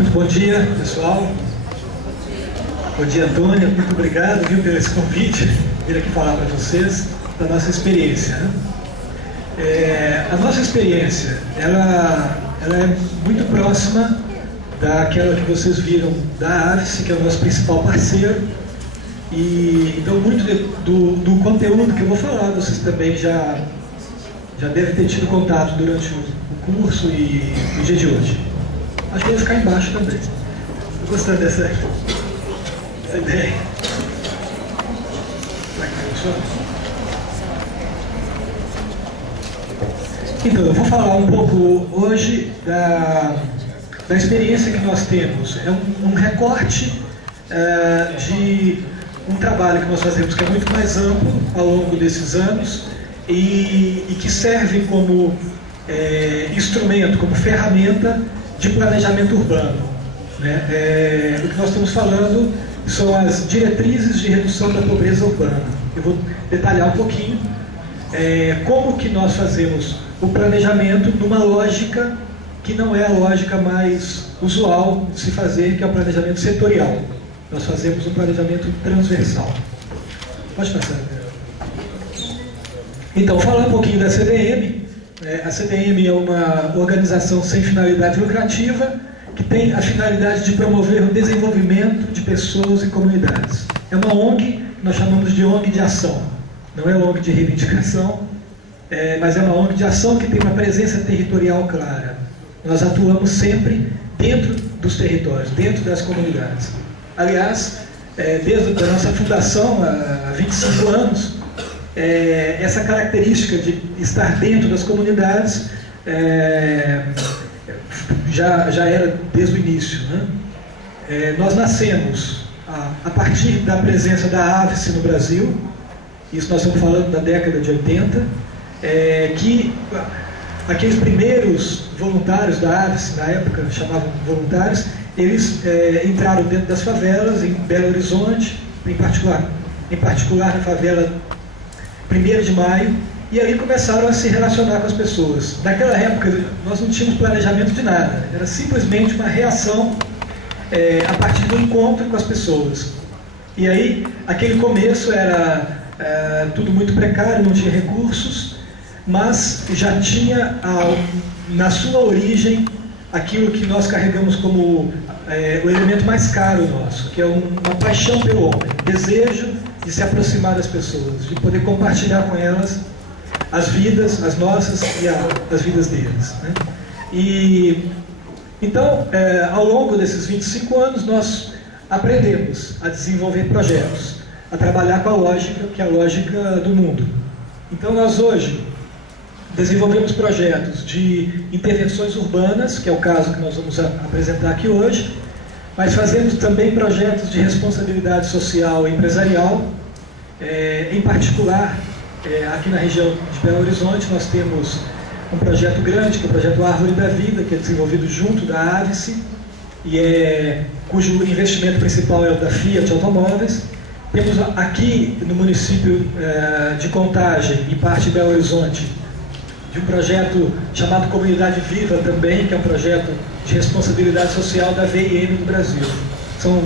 Muito bom dia, pessoal. Bom dia, Antônia. Muito obrigado, viu, pelo esse convite. Vir aqui falar para vocês da nossa experiência, né? A nossa experiência, ela é muito próxima daquela que vocês viram da AVSE, que é o nosso principal parceiro. E então muito do conteúdo que eu vou falar, vocês também já devem ter tido contato durante o curso e o dia de hoje. Acho que vai ficar embaixo também. Estou gostando dessa ideia. Então, eu vou falar um pouco hoje da experiência que nós temos. É um recorte de um trabalho que nós fazemos que é muito mais amplo ao longo desses anos e que serve como instrumento, como ferramenta de planejamento urbano, né? O que nós estamos falando são as diretrizes de redução da pobreza urbana. Eu vou detalhar um pouquinho como que nós fazemos o planejamento numa lógica que não é a lógica mais usual de se fazer, que é o planejamento setorial. Nós fazemos um planejamento transversal. Pode passar. Então, falar um pouquinho da CDM. A CDM é uma organização sem finalidade lucrativa que tem a finalidade de promover o desenvolvimento de pessoas e comunidades. É uma ONG, nós chamamos de ONG de ação. Não é ONG de reivindicação, mas é uma ONG de ação que tem uma presença territorial clara. Nós atuamos sempre dentro dos territórios, dentro das comunidades. Aliás, desde a nossa fundação, há 25 anos, essa característica de estar dentro das comunidades já era desde o início, né? Nós nascemos a partir da presença da AVSE no Brasil, isso nós estamos falando da década de 80, que aqueles primeiros voluntários da AVSE, na época chamavam voluntários, eles entraram dentro das favelas, em Belo Horizonte, em particular na favela 1º de Maio, e ali começaram a se relacionar com as pessoas. Naquela época, nós não tínhamos planejamento de nada, era simplesmente uma reação a partir do encontro com as pessoas. E aí, aquele começo era tudo muito precário, não tinha recursos, mas já tinha na sua origem aquilo que nós carregamos como o elemento mais caro nosso, que é uma paixão pelo homem, desejo de se aproximar das pessoas, de poder compartilhar com elas as vidas, as nossas e as vidas deles, né? E então, ao longo desses 25 anos, nós aprendemos a desenvolver projetos, a trabalhar com a lógica, que é a lógica do mundo. Então, nós hoje desenvolvemos projetos de intervenções urbanas, que é o caso que nós vamos apresentar aqui hoje, mas fazemos também projetos de responsabilidade social e empresarial. Em particular, aqui na região de Belo Horizonte, nós temos um projeto grande, que é o projeto Árvore da Vida, que é desenvolvido junto da AVSE, cujo investimento principal é o da Fiat Automóveis. Temos aqui no município de Contagem, em parte de Belo Horizonte, de um projeto chamado Comunidade Viva também, que é um projeto de responsabilidade social da VIM do Brasil. São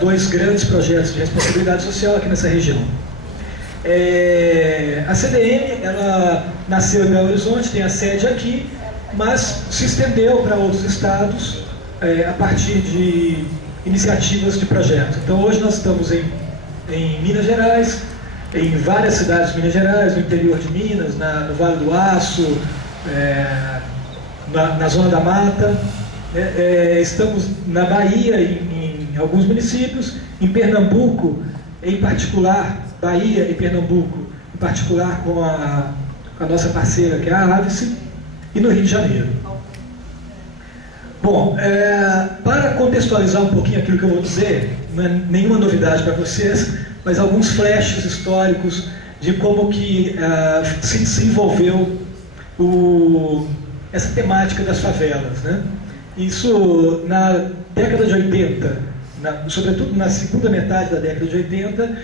dois grandes projetos de responsabilidade social aqui nessa região. A CDM, ela nasceu em Belo Horizonte, tem a sede aqui, mas se estendeu para outros estados a partir de iniciativas de projeto. Então hoje nós estamos em Minas Gerais, em várias cidades de Minas Gerais, no interior de Minas, no Vale do Aço, na Zona da Mata. Estamos na Bahia, em alguns municípios, em Pernambuco, em particular, Bahia e Pernambuco, em particular com a nossa parceira, que é a AVSE, e no Rio de Janeiro. Bom, para contextualizar um pouquinho aquilo que eu vou dizer, não é nenhuma novidade para vocês, mas alguns flashes históricos de como que se desenvolveu essa temática das favelas, né? Isso na década de 80, sobretudo na segunda metade da década de 80,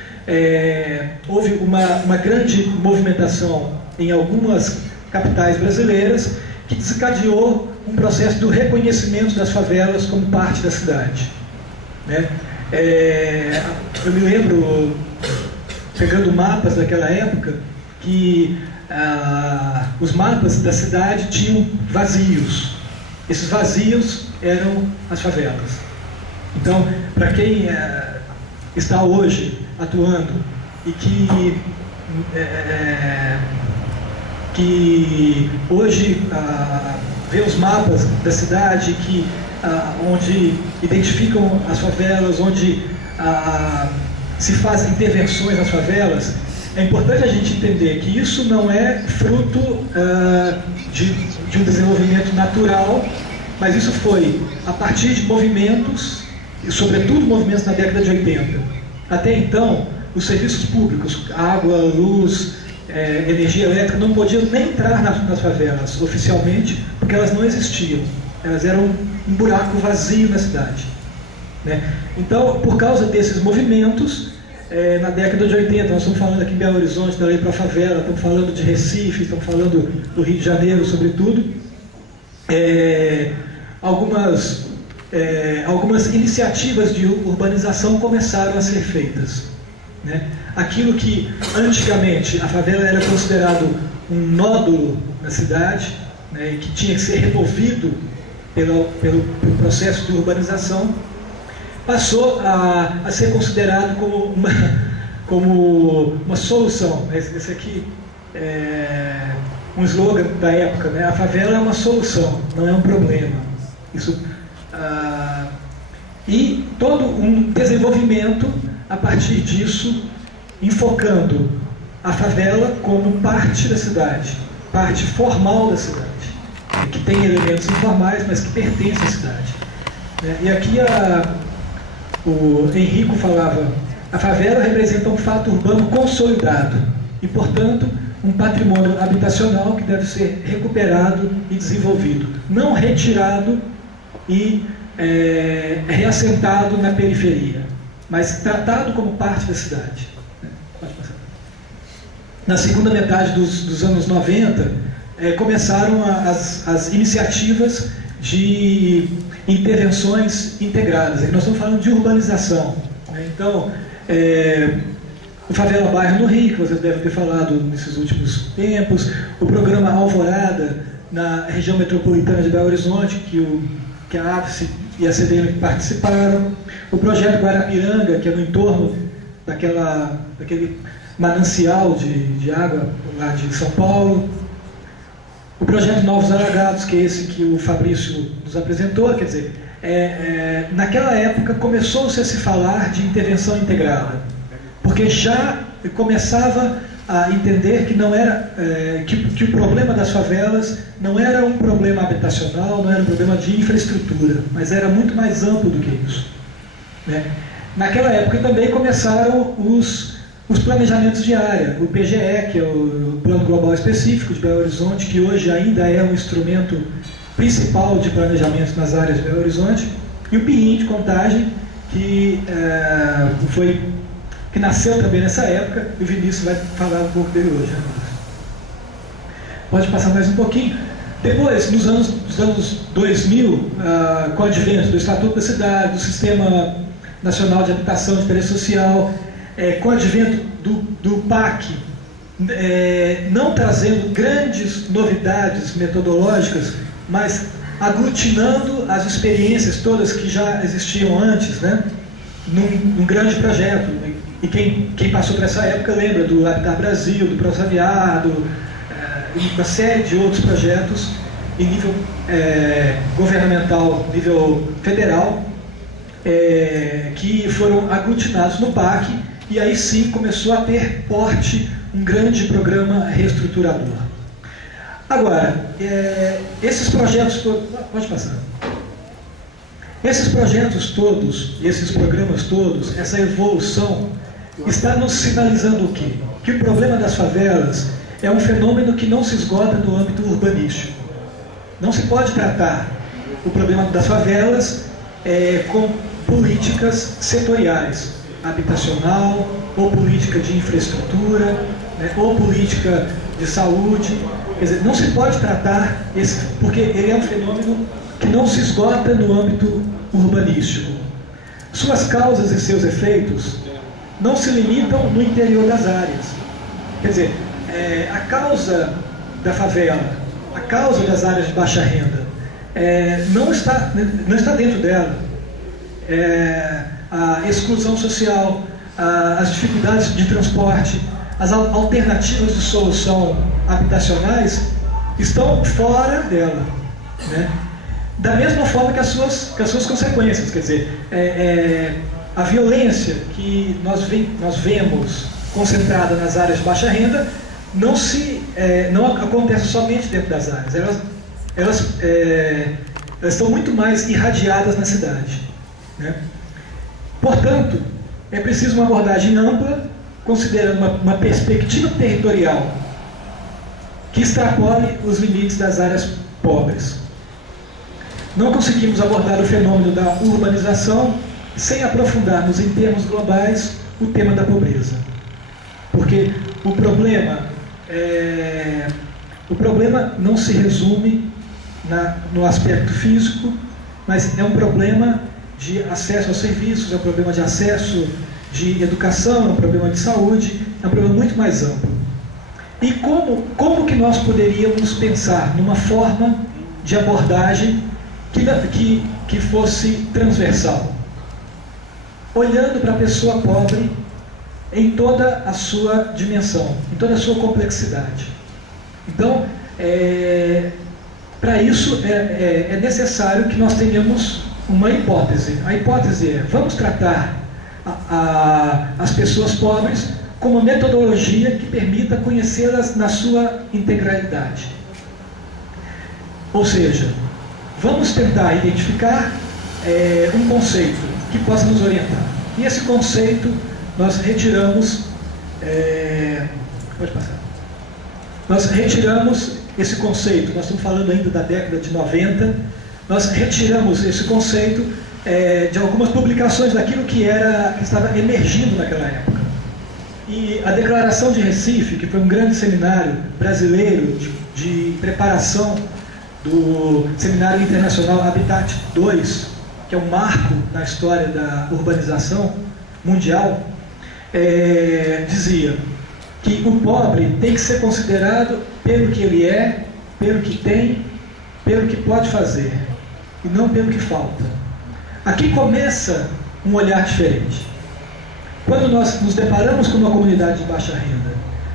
houve uma grande movimentação em algumas capitais brasileiras que desencadeou um processo do reconhecimento das favelas como parte da cidade, né? Eu me lembro, pegando mapas daquela época, que os mapas da cidade tinham vazios. Esses vazios eram as favelas. Então, para quem está hoje atuando e que hoje vê os mapas da cidade, onde identificam as favelas, onde se fazem intervenções nas favelas, é importante a gente entender que isso não é fruto de um desenvolvimento natural, mas isso foi a partir de movimentos, e sobretudo movimentos na década de 80. Até então, os serviços públicos, água, luz, energia elétrica, não podiam nem entrar nas favelas oficialmente, porque elas não existiam. Elas eram um buraco vazio na cidade, né? Então, por causa desses movimentos, na década de 80, nós estamos falando aqui em Belo Horizonte da Lei para a Favela, estamos falando de Recife, estamos falando do Rio de Janeiro, sobretudo, algumas iniciativas de urbanização começaram a ser feitas, né? Aquilo que antigamente a favela era considerado um nódulo na cidade, né, e que tinha que ser removido pelo processo de urbanização, passou a ser considerado como uma solução. Esse aqui é um slogan da época, né? A favela é uma solução, não é um problema. E todo um desenvolvimento a partir disso, enfocando a favela como parte da cidade, parte formal da cidade, que tem elementos informais, mas que pertence à cidade. E aqui o Henrico falava: a favela representa um fato urbano consolidado e, portanto, um patrimônio habitacional que deve ser recuperado e desenvolvido, não retirado e reassentado na periferia, mas tratado como parte da cidade. Pode passar. Na segunda metade dos anos 90, começaram as iniciativas de intervenções integradas. Aqui nós estamos falando de urbanização, né? Então, o Favela Bairro no Rio, que vocês devem ter falado nesses últimos tempos, o programa Alvorada na região metropolitana de Belo Horizonte, que a AFSE e a CDM participaram, o projeto Guarapiranga, que é no entorno daquele manancial de água lá de São Paulo, o projeto Novos Alagados, que é esse que o Fabrício nos apresentou. Quer dizer, naquela época começou-se a se falar de intervenção integrada, porque já começava a entender que não era que o problema das favelas não era um problema habitacional, não era um problema de infraestrutura, mas era muito mais amplo do que isso, né? Naquela época também começaram os planejamentos de área, o PGE, que é o Plano Global Específico de Belo Horizonte, que hoje ainda é um instrumento principal de planejamento nas áreas de Belo Horizonte, e o PIN de Contagem, que nasceu também nessa época, e o Vinícius vai falar um pouco dele hoje, né? Pode passar mais um pouquinho. Depois, nos anos 2000, com o advento do Estatuto da Cidade, do Sistema Nacional de Habitação de Interesse Social, com o advento do PAC, não trazendo grandes novidades metodológicas, mas aglutinando as experiências todas que já existiam antes, né, num grande projeto. E quem passou por essa época lembra do Habitat Brasil, do Prosaviar, uma série de outros projetos em nível governamental, nível federal, que foram aglutinados no PAC, e aí sim começou a ter porte um grande programa reestruturador. Agora, esses projetos todos... Pode passar. Esses projetos todos, esses programas todos, essa evolução, está nos sinalizando o quê? Que o problema das favelas é um fenômeno que não se esgota no âmbito urbanístico. Não se pode tratar o problema das favelas com políticas setoriais, habitacional, ou política de infraestrutura, né, ou política de saúde. Quer dizer, não se pode tratar esse, porque ele é um fenômeno que não se esgota no âmbito urbanístico. Suas causas e seus efeitos não se limitam no interior das áreas. Quer dizer, a causa da favela, a causa das áreas de baixa renda, não está dentro dela. A exclusão social, as dificuldades de transporte, as alternativas de solução habitacionais estão fora dela, né? Da mesma forma que as suas consequências, quer dizer, a violência que nós vemos concentrada nas áreas de baixa renda não acontece somente dentro das áreas, elas estão muito mais irradiadas na cidade, né? Portanto, é preciso uma abordagem ampla, considerando uma perspectiva territorial que extrapole os limites das áreas pobres. Não conseguimos abordar o fenômeno da urbanização sem aprofundarmos em termos globais o tema da pobreza. Porque o problema não se resume no aspecto físico, mas é um problema de acesso aos serviços, é um problema de acesso de educação, é um problema de saúde, é um problema muito mais amplo. E como que nós poderíamos pensar numa forma de abordagem que fosse transversal? Olhando para a pessoa pobre em toda a sua dimensão, em toda a sua complexidade. Então, para isso é necessário que nós tenhamos uma hipótese. A hipótese é: vamos tratar as pessoas pobres com uma metodologia que permita conhecê-las na sua integralidade. Ou seja, vamos tentar identificar um conceito que possa nos orientar. E esse conceito nós retiramos... pode passar. Nós retiramos esse conceito, nós estamos falando ainda da década de 90, nós retiramos esse conceito de algumas publicações daquilo que estava emergindo naquela época. E a Declaração de Recife, que foi um grande seminário brasileiro de preparação do Seminário Internacional Habitat II, que é um marco na história da urbanização mundial, dizia que o pobre tem que ser considerado pelo que ele é, pelo que tem, pelo que pode fazer, e não pelo que falta. Aqui começa um olhar diferente. Quando nós nos deparamos com uma comunidade de baixa renda,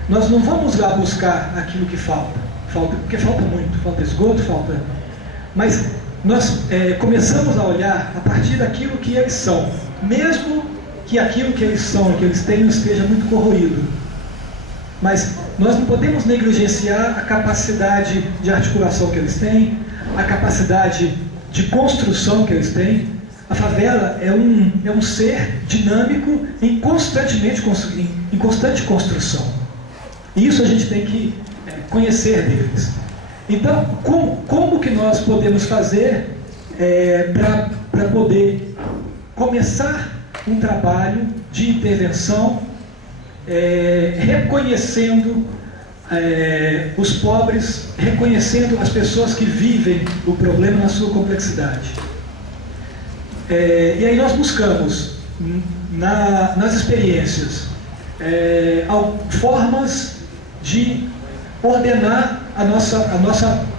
nós não vamos lá buscar aquilo que falta, porque falta muito, falta esgoto, mas nós começamos a olhar a partir daquilo que eles são, mesmo que aquilo que eles são e que eles têm esteja muito corroído. Mas nós não podemos negligenciar a capacidade de articulação que eles têm, a capacidade de construção que eles têm. A favela é um ser dinâmico em constante construção. E isso a gente tem que conhecer deles. Então, como que nós podemos fazer para poder começar um trabalho de intervenção reconhecendo os pobres, reconhecendo as pessoas que vivem o problema na sua complexidade? E aí nós buscamos nas experiências formas de ordenar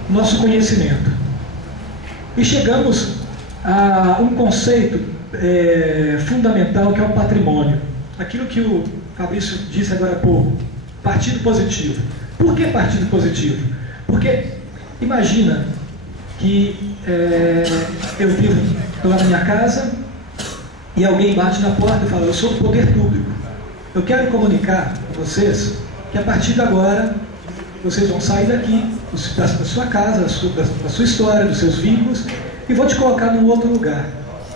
nosso conhecimento. E chegamos a um conceito fundamental, que é o patrimônio. Aquilo que o Fabrício disse agora há pouco, partido positivo. Por que partido positivo? Porque imagina que eu vivo lá na minha casa e alguém bate na porta e fala: eu sou do poder público, eu quero comunicar a vocês que a partir de agora vocês vão sair daqui, da sua casa, da sua história, dos seus vínculos, e vou te colocar num outro lugar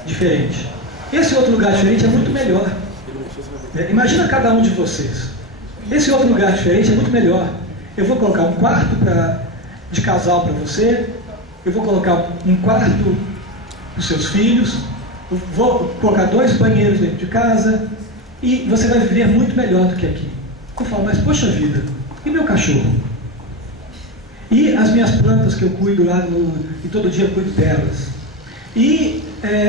diferente. Esse outro lugar diferente é muito melhor. Imagina cada um de vocês. Esse outro lugar diferente é muito melhor. Eu vou colocar um quarto de casal para você, eu vou colocar um quarto para os seus filhos, eu vou colocar 2 banheiros dentro de casa, e você vai viver muito melhor do que aqui. Eu falo: mas poxa vida, e meu cachorro? E as minhas plantas que eu cuido lá, e todo dia eu cuido delas. E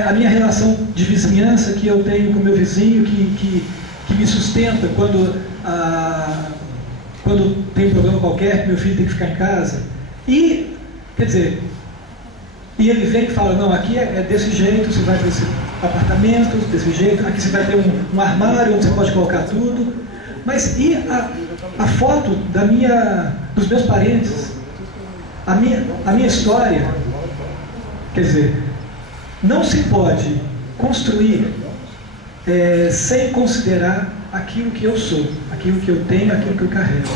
a minha relação de vizinhança que eu tenho com o meu vizinho, que me sustenta quando tem um problema qualquer, meu filho tem que ficar em casa. E, quer dizer, e ele vem e fala, não, aqui é desse jeito, você vai para esse apartamento, desse jeito, aqui você vai ter um armário onde você pode colocar tudo. Mas e a foto dos meus parentes, a minha história? Quer dizer, não se pode construir sem considerar aquilo que eu sou, aquilo que eu tenho, aquilo que eu carrego.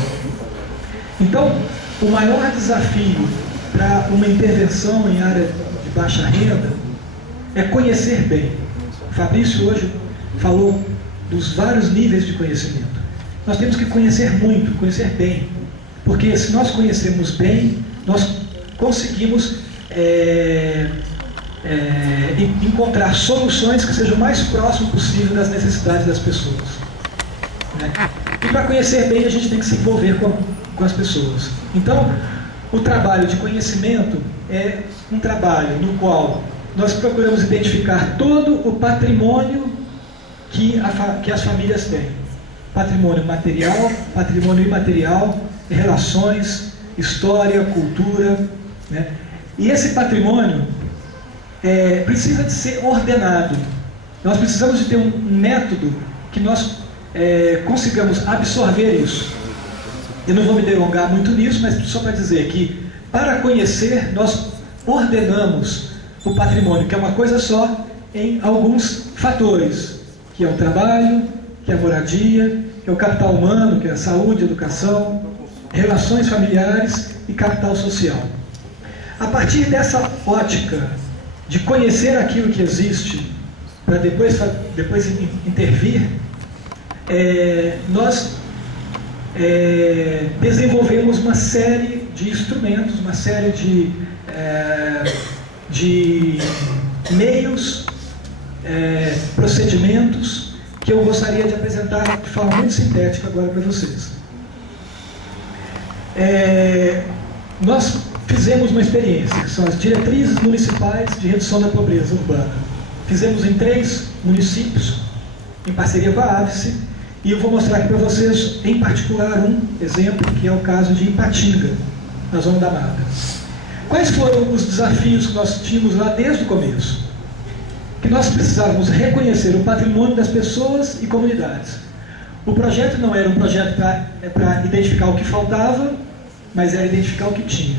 Então, o maior desafio para uma intervenção em área de baixa renda é conhecer bem. O Fabrício hoje falou dos vários níveis de conhecimento. Nós temos que conhecer muito, conhecer bem, porque se nós conhecemos bem, nós conseguimos encontrar soluções que sejam o mais próximo possível das necessidades das pessoas, né? E para conhecer bem, a gente tem que se envolver com as pessoas. Então, o trabalho de conhecimento é um trabalho no qual nós procuramos identificar todo o patrimônio que as famílias têm. Patrimônio material, patrimônio imaterial, relações, história, cultura, né? E esse patrimônio precisa de ser ordenado. Nós precisamos de ter um método que nós consigamos absorver isso. Eu não vou me delongar muito nisso, mas só para dizer que, para conhecer, nós ordenamos o patrimônio, que é uma coisa só, em alguns fatores, que é o trabalho, que é a moradia, que é o capital humano, que é a saúde, educação, relações familiares e capital social. A partir dessa ótica de conhecer aquilo que existe, para depois intervir, nós desenvolvemos uma série de instrumentos, uma série de meios, procedimentos, que eu gostaria de apresentar de forma muito sintética agora para vocês. Nós fizemos uma experiência, que são as diretrizes municipais de redução da pobreza urbana. Fizemos em 3 municípios, em parceria com a AVSE, e eu vou mostrar aqui para vocês, em particular, um exemplo, que é o caso de Ipatinga, na Zona da Mata. Quais foram os desafios que nós tínhamos lá desde o começo? Que nós precisávamos reconhecer o patrimônio das pessoas e comunidades. O projeto não era um projeto para identificar o que faltava, mas era identificar o que tinha.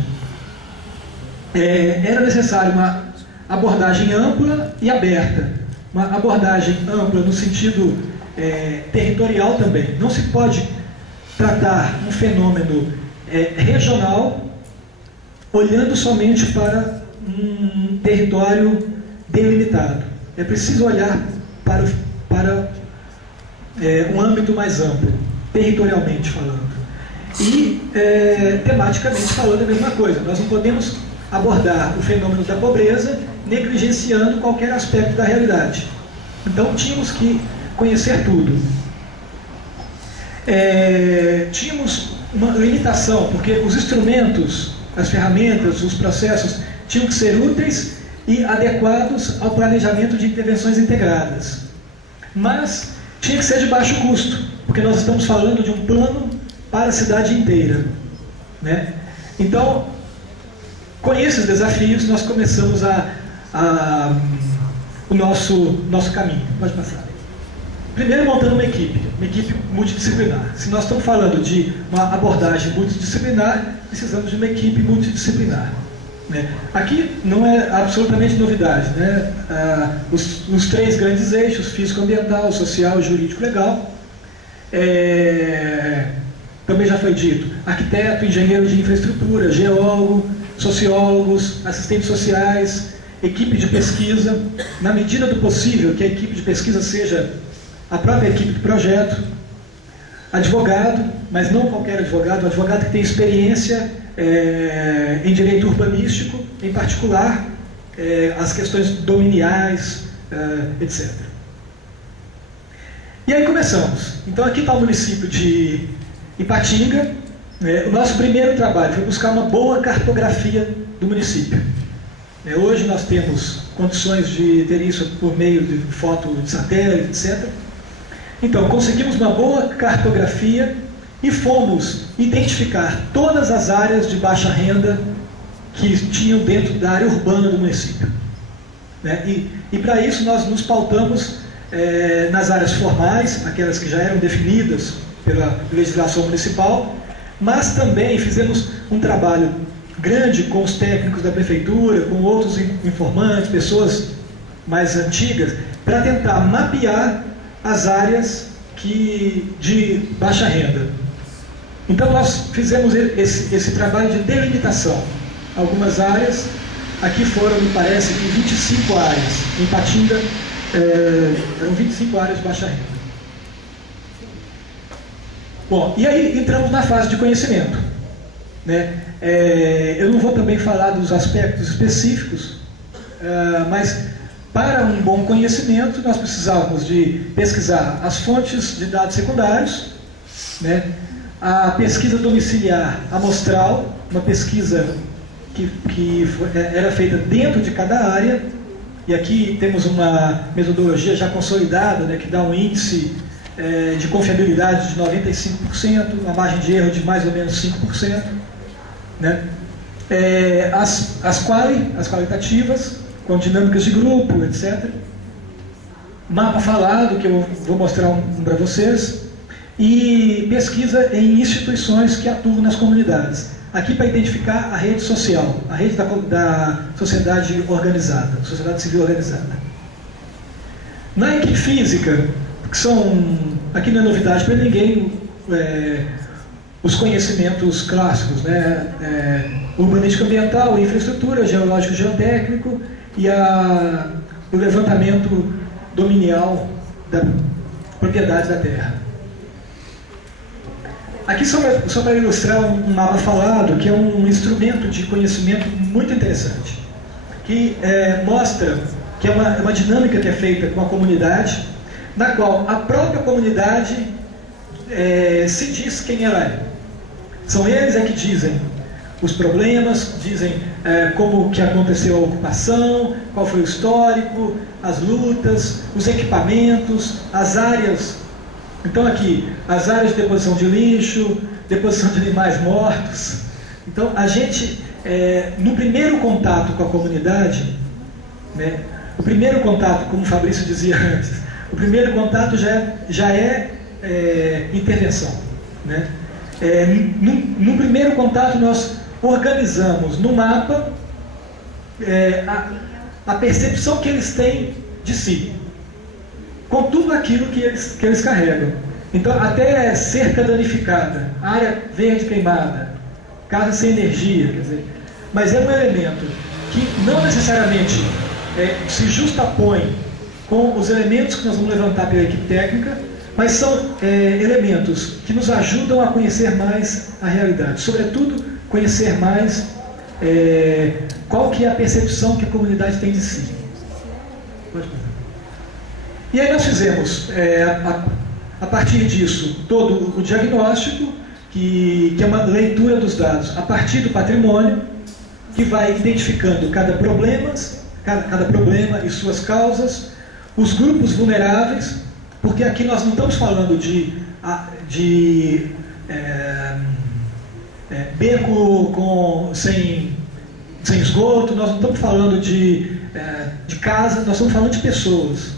Era necessário uma abordagem ampla e aberta. Uma abordagem ampla no sentido territorial também. Não se pode tratar um fenômeno regional olhando somente para um território delimitado. É preciso olhar para um âmbito mais amplo, territorialmente falando. E tematicamente falando a mesma coisa. Nós não podemos abordar o fenômeno da pobreza negligenciando qualquer aspecto da realidade. Então tínhamos que conhecer tudo. Tínhamos uma limitação, porque os instrumentos, as ferramentas, os processos tinham que ser úteis e adequados ao planejamento de intervenções integradas. Mas tinha que ser de baixo custo, porque nós estamos falando de um plano para a cidade inteira, né? Então, com esses desafios, nós começamos o nosso caminho. Pode passar. Primeiro, montando uma equipe multidisciplinar. Se nós estamos falando de uma abordagem multidisciplinar, precisamos de uma equipe multidisciplinar, né? Aqui não é absolutamente novidade, né? Os 3 grandes eixos, físico-ambiental, social, jurídico, legal. Também já foi dito, arquiteto, engenheiro de infraestrutura, geólogo, sociólogos, assistentes sociais, equipe de pesquisa, na medida do possível que a equipe de pesquisa seja a própria equipe do projeto, advogado, mas não qualquer advogado, um advogado que tem experiência em direito urbanístico, em particular as questões dominiais, etc. E aí começamos. Então aqui está o município de Ipatinga, O nosso primeiro trabalho foi buscar uma boa cartografia do município. Hoje nós temos condições de ter isso por meio de foto de satélite, etc. Então, conseguimos uma boa cartografia e fomos identificar todas as áreas de baixa renda que tinham dentro da área urbana do município. E para isso nós nos pautamos nas áreas formais, aquelas que já eram definidas pela legislação municipal, mas também fizemos um trabalho grande com os técnicos da prefeitura, com outros informantes, pessoas mais antigas, para tentar mapear as áreas de baixa renda. Então nós fizemos esse trabalho de delimitação. Algumas áreas, aqui foram, me parece, que 25 áreas. Em Patinga, eram 25 áreas de baixa renda. Bom, e aí entramos na fase de conhecimento. Eu não vou também falar dos aspectos específicos, mas para um bom conhecimento nós precisávamos de pesquisar as fontes de dados secundários, a pesquisa domiciliar amostral, uma pesquisa que era feita dentro de cada área, e aqui temos uma metodologia já consolidada, que dá um índice de confiabilidade de 95%, uma margem de erro de mais ou menos 5%. As qualitativas, com dinâmicas de grupo, etc. Mapa falado, que eu vou mostrar um para vocês, e pesquisa em instituições que atuam nas comunidades. Aqui para identificar a rede social, a rede da sociedade organizada, sociedade civil organizada. Na equipe física, que aqui não é novidade para ninguém, os conhecimentos clássicos, urbanística ambiental, infraestrutura, geológico e geotécnico, e o levantamento dominial da propriedade da terra. Aqui só para ilustrar um mapa falado, que é um instrumento de conhecimento muito interessante, que mostra que é uma dinâmica que é feita com a comunidade, na qual a própria comunidade se diz quem ela é. São eles que dizem os problemas, dizem como que aconteceu a ocupação, qual foi o histórico, as lutas, os equipamentos, as áreas. Então aqui, as áreas de deposição de lixo, deposição de animais mortos. Então a gente, no primeiro contato com a comunidade, o primeiro contato, como o Fabrício dizia antes, o primeiro contato já é intervenção. No primeiro contato nós organizamos no mapa a percepção que eles têm de si, com tudo aquilo que eles carregam. Então, até cerca danificada, área verde queimada, casa sem energia, quer dizer, mas é um elemento que não necessariamente se justapõe com os elementos que nós vamos levantar pela equipe técnica, mas são elementos que nos ajudam a conhecer mais a realidade, sobretudo conhecer mais qual que é a percepção que a comunidade tem de si. Pode fazer. E aí nós fizemos, a partir disso, todo o diagnóstico, que é uma leitura dos dados a partir do patrimônio, que vai identificando cada problema e suas causas, os grupos vulneráveis, porque aqui nós não estamos falando de beco sem esgoto, nós não estamos falando de casa, nós estamos falando de pessoas.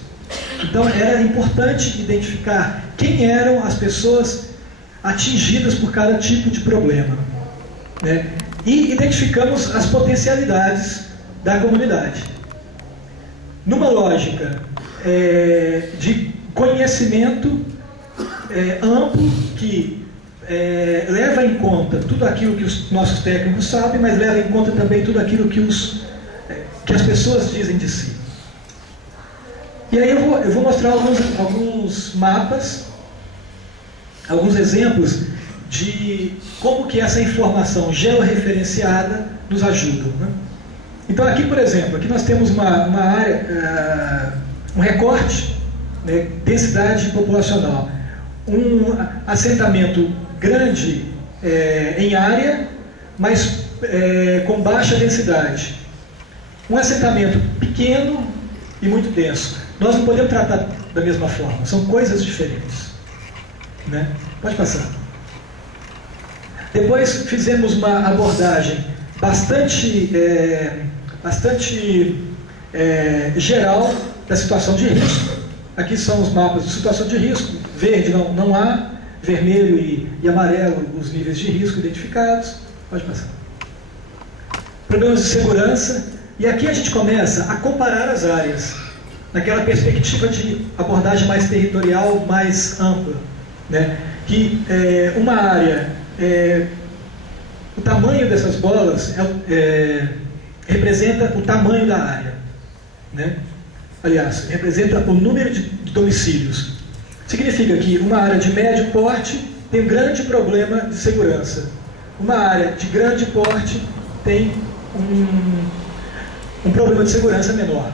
Então era importante identificar quem eram as pessoas atingidas por cada tipo de problema, e identificamos as potencialidades da comunidade. Numa lógica de conhecimento amplo, que leva em conta tudo aquilo que os nossos técnicos sabem, mas leva em conta também tudo aquilo que as pessoas dizem de si. E aí eu vou mostrar alguns mapas, alguns exemplos de como que essa informação georreferenciada nos ajuda. Então aqui, por exemplo, aqui nós temos uma área, um recorte, densidade populacional. Um assentamento grande em área, mas com baixa densidade. Um assentamento pequeno e muito denso. Nós não podemos tratar da mesma forma, são coisas diferentes. Né? Pode passar. Depois fizemos uma abordagem bastante geral da situação de risco. Aqui são os mapas de situação de risco. Verde não há, vermelho e amarelo os níveis de risco identificados. Pode passar. Problemas de segurança. E aqui a gente começa a comparar as áreas, naquela perspectiva de abordagem mais territorial, mais ampla. Né? Que uma área, o tamanho dessas bolas representa o tamanho da área. Né? Aliás, representa o número de domicílios. Significa que uma área de médio porte tem um grande problema de segurança. Uma área de grande porte tem um problema de segurança menor.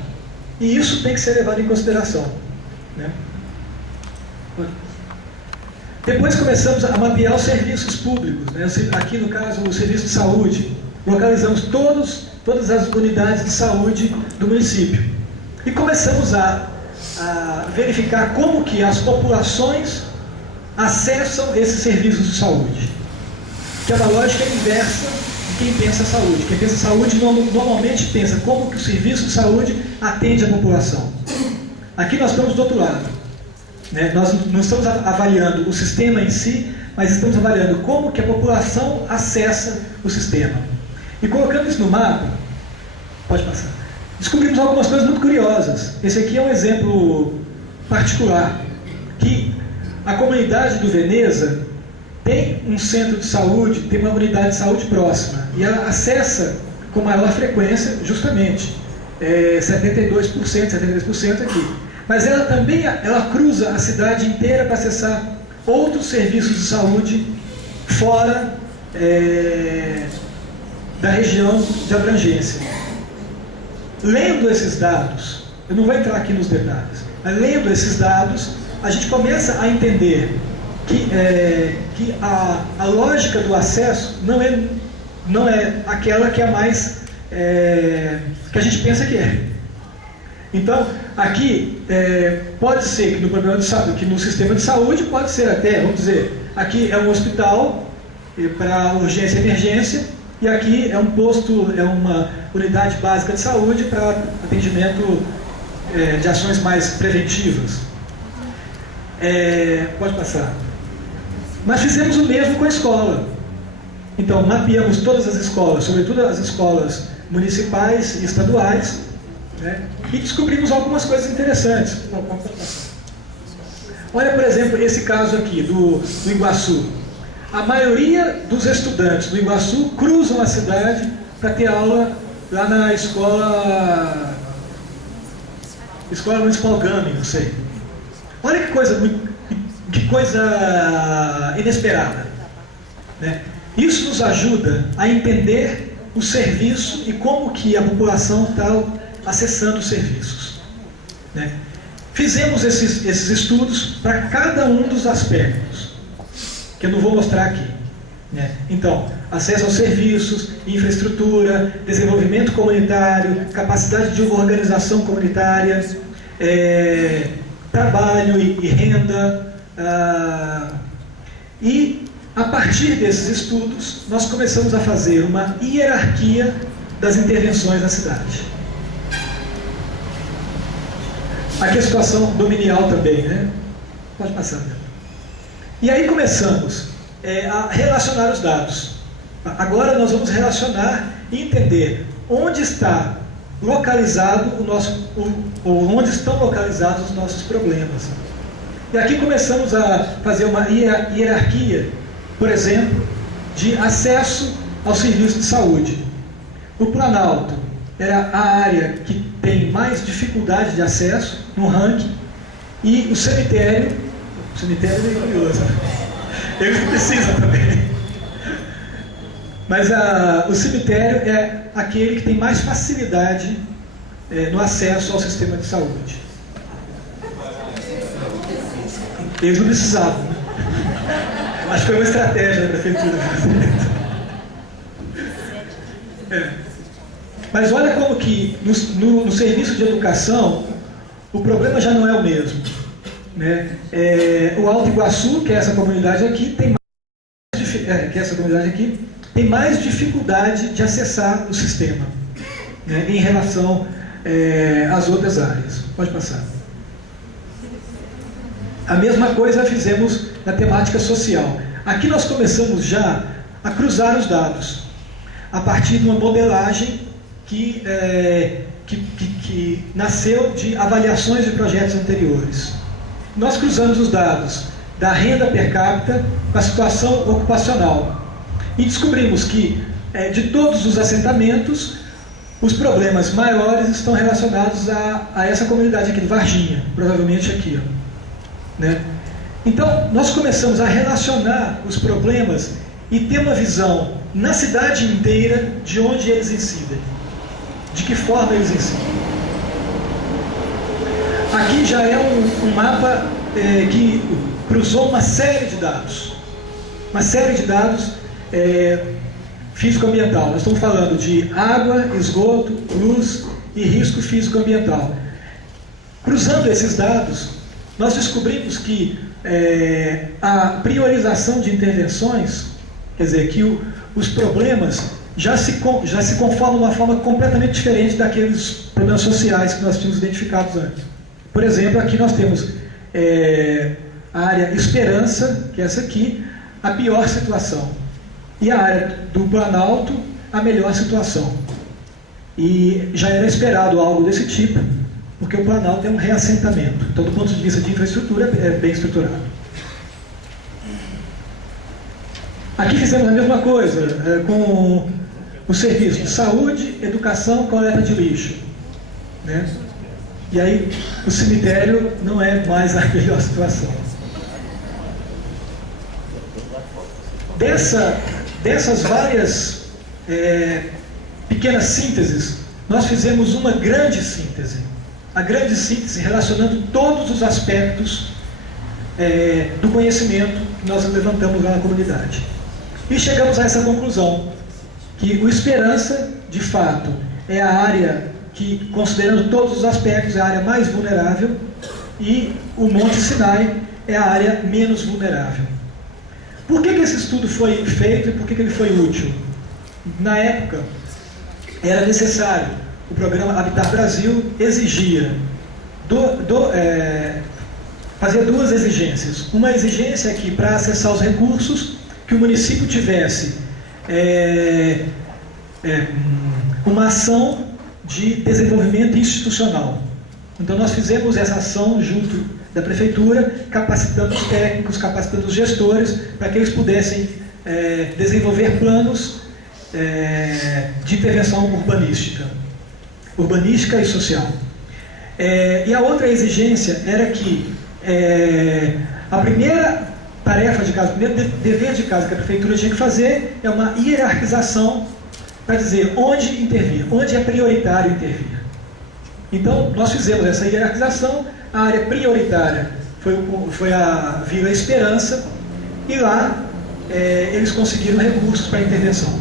E isso tem que ser levado em consideração. Né? Depois começamos a mapear os serviços públicos. Né? Aqui, no caso, o serviço de saúde. Localizamos todas as unidades de saúde do município. E começamos a verificar como que as populações acessam esses serviços de saúde. Que é uma lógica inversa de quem pensa saúde. Quem pensa saúde normalmente pensa como que o serviço de saúde atende a população. Aqui nós estamos do outro lado. Né? Nós não estamos avaliando o sistema em si, mas estamos avaliando como que a população acessa o sistema. E colocando isso no mapa, pode passar, descobrimos algumas coisas muito curiosas. Esse aqui é um exemplo particular, que a comunidade do Veneza tem um centro de saúde, tem uma unidade de saúde próxima, e ela acessa com maior frequência, justamente, 72%, 73% aqui. Mas ela também cruza a cidade inteira para acessar outros serviços de saúde fora da região de abrangência. Lendo esses dados, eu não vou entrar aqui nos detalhes, mas lendo esses dados, a gente começa a entender que a lógica do acesso não é aquela que é mais que a gente pensa que é. Então, aqui pode ser que no problema de saúde, que no sistema de saúde pode ser até, vamos dizer, aqui é um hospital para urgência e emergência, e aqui é um posto, é uma unidade básica de saúde para atendimento de ações mais preventivas. Pode passar. Mas fizemos o mesmo com a escola. Então, mapeamos todas as escolas, sobretudo as escolas municipais e estaduais, né? E descobrimos algumas coisas interessantes. Olha, por exemplo, esse caso aqui do Iguaçu. A maioria dos estudantes do Iguaçu cruzam a cidade para ter aula lá na escola municipal Gami, não sei. Olha que coisa inesperada. Né? Isso nos ajuda a entender o serviço e como que a população está acessando os serviços. Né? Fizemos esses estudos para cada um dos aspectos, que eu não vou mostrar aqui. Né? Então, acesso aos serviços, infraestrutura, desenvolvimento comunitário, capacidade de organização comunitária, trabalho e renda. E, a partir desses estudos, nós começamos a fazer uma hierarquia das intervenções na cidade. Aqui a situação dominial também, né? Pode passar, né? E aí começamos a relacionar os dados. Agora nós vamos relacionar e entender onde está localizado ou onde estão localizados os nossos problemas. E aqui começamos a fazer uma hierarquia, por exemplo, de acesso ao serviço de saúde. O Planalto era a área que tem mais dificuldade de acesso no ranking, e o cemitério é meio curioso, eles precisam também. Mas o cemitério é aquele que tem mais facilidade no acesso ao sistema de saúde. Eles não precisavam, né? Acho que foi uma estratégia da prefeitura. Mas olha como que no serviço de educação o problema já não é o mesmo, né? O Alto Iguaçu, que é essa comunidade aqui, tem mais dificuldade de acessar o sistema, né, em relação às outras áreas. Pode passar. A mesma coisa fizemos na temática social. Aqui nós começamos já a cruzar os dados, a partir de uma modelagem que nasceu de avaliações de projetos anteriores. Nós cruzamos os dados da renda per capita com a situação ocupacional e descobrimos que, de todos os assentamentos, os problemas maiores estão relacionados a essa comunidade aqui de Varginha, provavelmente aqui, ó, né? Então, nós começamos a relacionar os problemas e ter uma visão na cidade inteira de onde eles incidem, de que forma eles incidem. Aqui já é um mapa que cruzou uma série de dados, físico-ambiental. Nós estamos falando de água, esgoto, luz e risco físico-ambiental. Cruzando esses dados, nós descobrimos que a priorização de intervenções, quer dizer, que os problemas já se conformam de uma forma completamente diferente daqueles problemas sociais que nós tínhamos identificados antes. Por exemplo, aqui nós temos a área Esperança, que é essa aqui, a pior situação. E a área do Planalto, a melhor situação. E já era esperado algo desse tipo, porque o Planalto é um reassentamento. Então, do ponto de vista de infraestrutura, é bem estruturado. Aqui fizemos a mesma coisa, com o serviço de saúde, educação, coleta de lixo, né? E aí, o cemitério não é mais a melhor situação. Dessas várias pequenas sínteses, nós fizemos uma grande síntese. A grande síntese relacionando todos os aspectos do conhecimento que nós levantamos lá na comunidade. E chegamos a essa conclusão, que o Esperança, de fato, é a área que, considerando todos os aspectos, é a área mais vulnerável, e o Monte Sinai é a área menos vulnerável. Por que esse estudo foi feito e por que ele foi útil? Na época, era necessário. O programa Habitat Brasil exigia, fazia duas exigências. Uma exigência é que, para acessar os recursos, que o município tivesse uma ação de desenvolvimento institucional. Então nós fizemos essa ação junto da prefeitura, capacitando os técnicos, capacitando os gestores, para que eles pudessem desenvolver planos de intervenção urbanística e social. E a outra exigência era que a primeira tarefa de casa, o primeiro dever de casa que a prefeitura tinha que fazer é uma hierarquização para dizer onde intervir, onde é prioritário intervir. Então, nós fizemos essa hierarquização. A área prioritária foi a Vila Esperança, e lá eles conseguiram recursos para intervenção.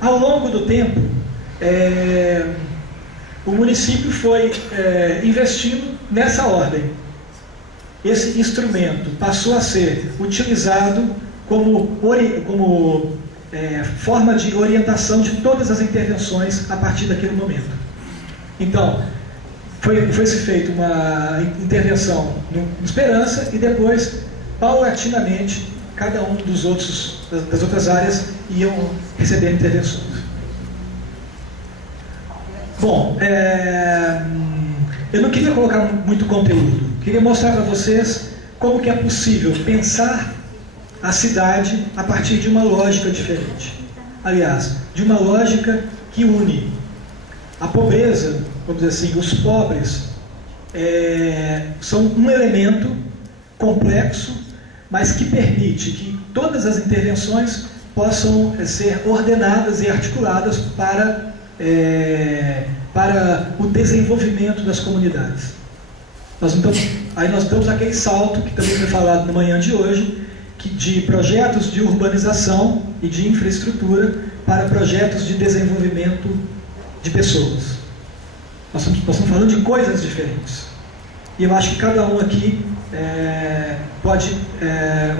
Ao longo do tempo, o município foi investindo nessa ordem. Esse instrumento passou a ser utilizado como forma de orientação de todas as intervenções a partir daquele momento. Então, foi-se feita uma intervenção no Esperança e depois, paulatinamente, cada um das outras áreas iam recebendo intervenções. Bom, eu não queria colocar muito conteúdo. Queria mostrar para vocês como que é possível pensar a cidade a partir de uma lógica diferente. Aliás, de uma lógica que une a pobreza, vamos dizer assim, os pobres são um elemento complexo, mas que permite que todas as intervenções possam ser ordenadas e articuladas para o desenvolvimento das comunidades. Nós damos aquele salto, que também foi falado na manhã de hoje, de projetos de urbanização e de infraestrutura para projetos de desenvolvimento de pessoas. Nós estamos falando de coisas diferentes. E eu acho que cada um aqui pode,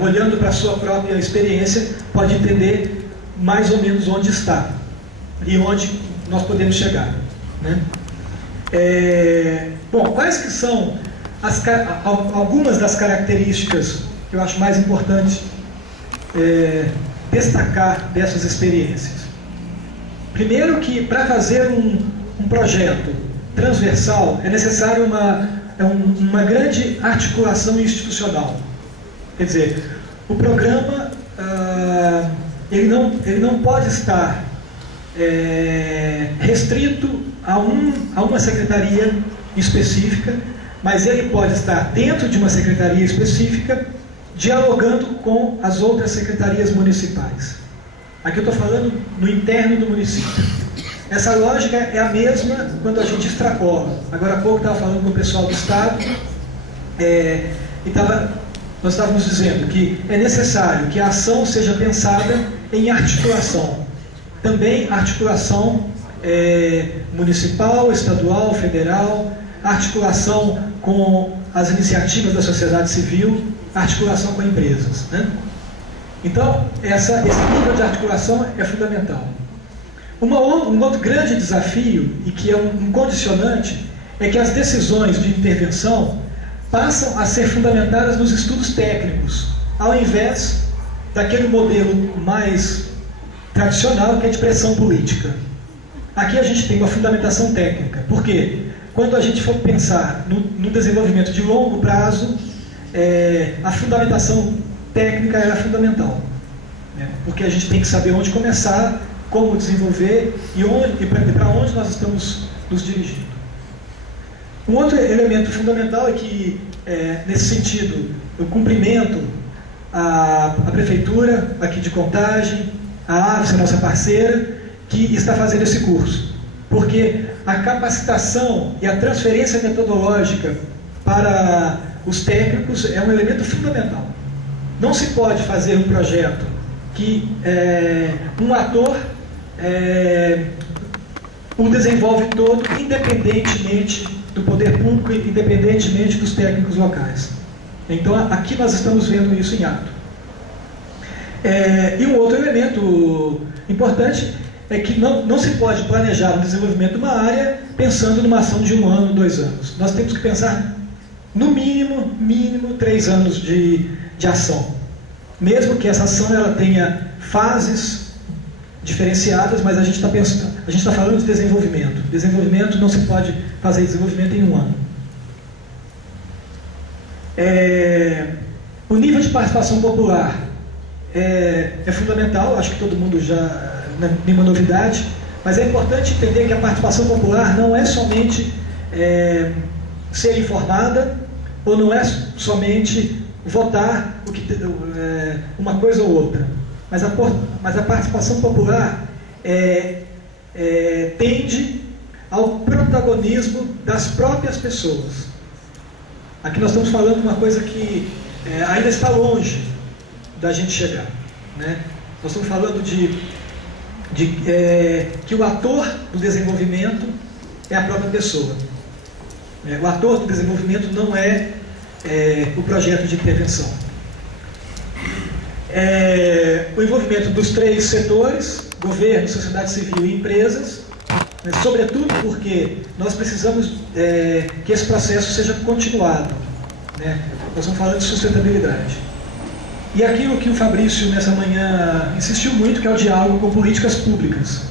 olhando para a sua própria experiência, pode entender mais ou menos onde está e onde nós podemos chegar, né? Bom, quais que são algumas das características que eu acho mais importante destacar dessas experiências? Primeiro que para fazer um projeto transversal é necessário uma grande articulação institucional. Quer dizer, o programa ele não pode estar restrito a uma secretaria específica, mas ele pode estar dentro de uma secretaria específica, dialogando com as outras secretarias municipais. Aqui eu estou falando no interno do município. Essa lógica é a mesma quando a gente extrapola. Agora há pouco estava falando com o pessoal do Estado, nós estávamos dizendo que é necessário que a ação seja pensada em articulação. Também articulação municipal, estadual, federal, articulação com as iniciativas da sociedade civil, articulação com empresas, né? Então, esse nível de articulação é fundamental. Um outro grande desafio, e que é um condicionante, é que as decisões de intervenção passam a ser fundamentadas nos estudos técnicos, ao invés daquele modelo mais tradicional, que é de pressão política. Aqui a gente tem uma fundamentação técnica. Por quê? Quando a gente for pensar no desenvolvimento de longo prazo, a fundamentação técnica é fundamental, né? Porque a gente tem que saber onde começar, como desenvolver e para onde nós estamos nos dirigindo. Um outro elemento fundamental é que, nesse sentido, eu cumprimento a Prefeitura aqui de Contagem, a AVES, a nossa parceira, que está fazendo esse curso, porque a capacitação e a transferência metodológica para os técnicos é um elemento fundamental. Não se pode fazer um projeto que um ator o desenvolve todo, independentemente do poder público, independentemente dos técnicos locais. Então aqui nós estamos vendo isso em ato. E um outro elemento importante é que não se pode planejar o desenvolvimento de uma área pensando numa ação de 1 ano, 2 anos. Nós temos que pensar no mínimo 3 anos de ação. Mesmo que essa ação ela tenha fases diferenciadas, mas a gente está falando de desenvolvimento. Desenvolvimento não se pode fazer desenvolvimento em 1 ano. O nível de participação popular é fundamental, acho que todo mundo já, não é nenhuma novidade, mas é importante entender que a participação popular não é somente ser informada, ou não é somente votar uma coisa ou outra, mas a participação popular tende ao protagonismo das próprias pessoas. Aqui nós estamos falando de uma coisa que ainda está longe da gente chegar, né? Nós estamos falando que o ator do desenvolvimento é a própria pessoa. O ator do desenvolvimento não é o projeto de intervenção. O envolvimento dos 3 setores, governo, sociedade civil e empresas, sobretudo porque nós precisamos que esse processo seja continuado, né? Nós estamos falando de sustentabilidade. E aquilo que o Fabrício, nessa manhã, insistiu muito, que é o diálogo com políticas públicas,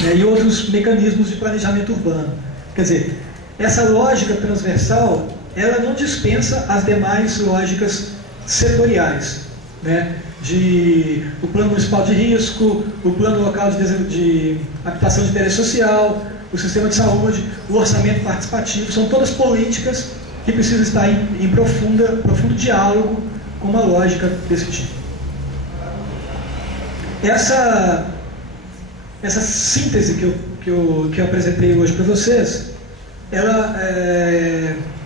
né, e outros mecanismos de planejamento urbano. Quer dizer, essa lógica transversal, ela não dispensa as demais lógicas setoriais, né, o plano municipal de risco, o plano local de habitação de interesse social, o sistema de saúde, o orçamento participativo, são todas políticas que precisam estar em profundo diálogo com uma lógica desse tipo. Essa síntese que eu apresentei hoje para vocês,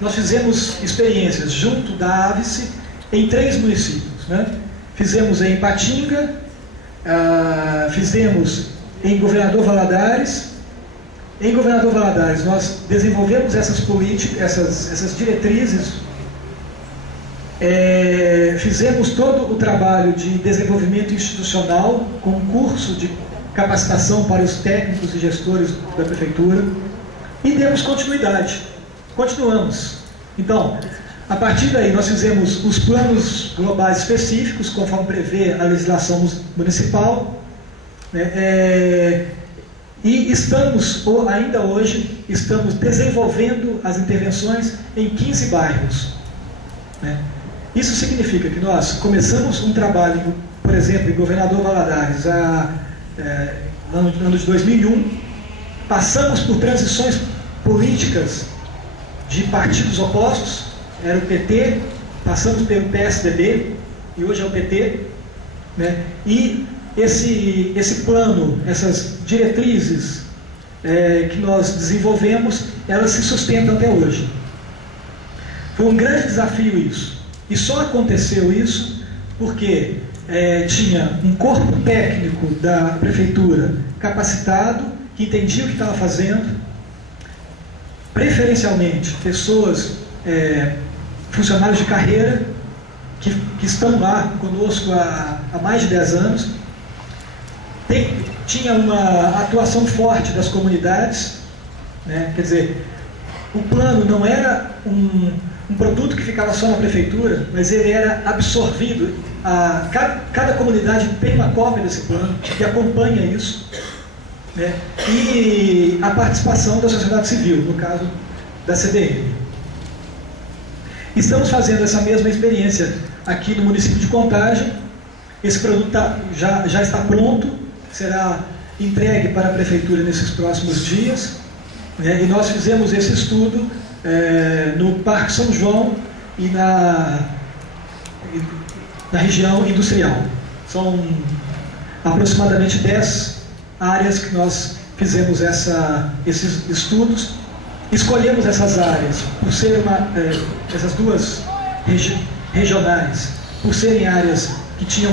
nós fizemos experiências junto da AVES em 3 municípios, né? fizemos em Ipatinga, fizemos em Governador Valadares. Em Governador Valadares, nós desenvolvemos essas políticas, essas diretrizes, fizemos todo o trabalho de desenvolvimento institucional, com um curso de capacitação para os técnicos e gestores da Prefeitura, e demos continuidade. Continuamos. Então, a partir daí, nós fizemos os planos globais específicos, conforme prevê a legislação municipal, né, e ainda hoje, estamos desenvolvendo as intervenções em 15 bairros. Né? Isso significa que nós começamos um trabalho, por exemplo, em Governador Valadares, no ano de 2001, passamos por transições políticas de partidos opostos, era o PT, passamos pelo PSDB, e hoje é o PT, né? E esse plano, essas diretrizes que nós desenvolvemos, elas se sustentam até hoje. Foi um grande desafio isso, e só aconteceu isso porque tinha um corpo técnico da Prefeitura capacitado, que entendia o que estava fazendo, preferencialmente pessoas, funcionários de carreira, que estão lá conosco há mais de 10 anos, tinha uma atuação forte das comunidades, né? Quer dizer, o plano não era um produto que ficava só na Prefeitura, mas ele era absorvido. Cada comunidade tem uma cópia desse plano, que acompanha isso, né? E a participação da sociedade civil, no caso da CDM. Estamos fazendo essa mesma experiência aqui no município de Contagem. Esse produto já está pronto, será entregue para a Prefeitura nesses próximos dias, né? E nós fizemos esse estudo no Parque São João e na região industrial. São aproximadamente 10 áreas que nós fizemos esses estudos. Escolhemos essas áreas por serem essas duas regionais, por serem áreas que tinham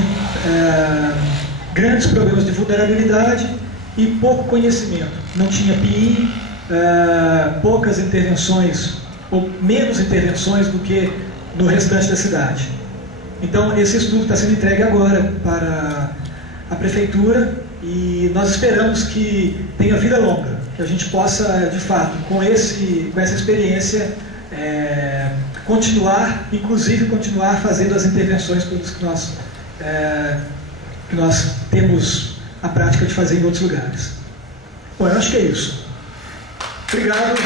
grandes problemas de vulnerabilidade e pouco conhecimento. Não tinha PI, poucas intervenções, ou menos intervenções do que no restante da cidade. Então, esse estudo está sendo entregue agora para a Prefeitura e nós esperamos que tenha vida longa, que a gente possa, de fato, com essa experiência, inclusive continuar fazendo as intervenções todas que nós temos a prática de fazer em outros lugares. Bom, eu acho que é isso. Obrigado.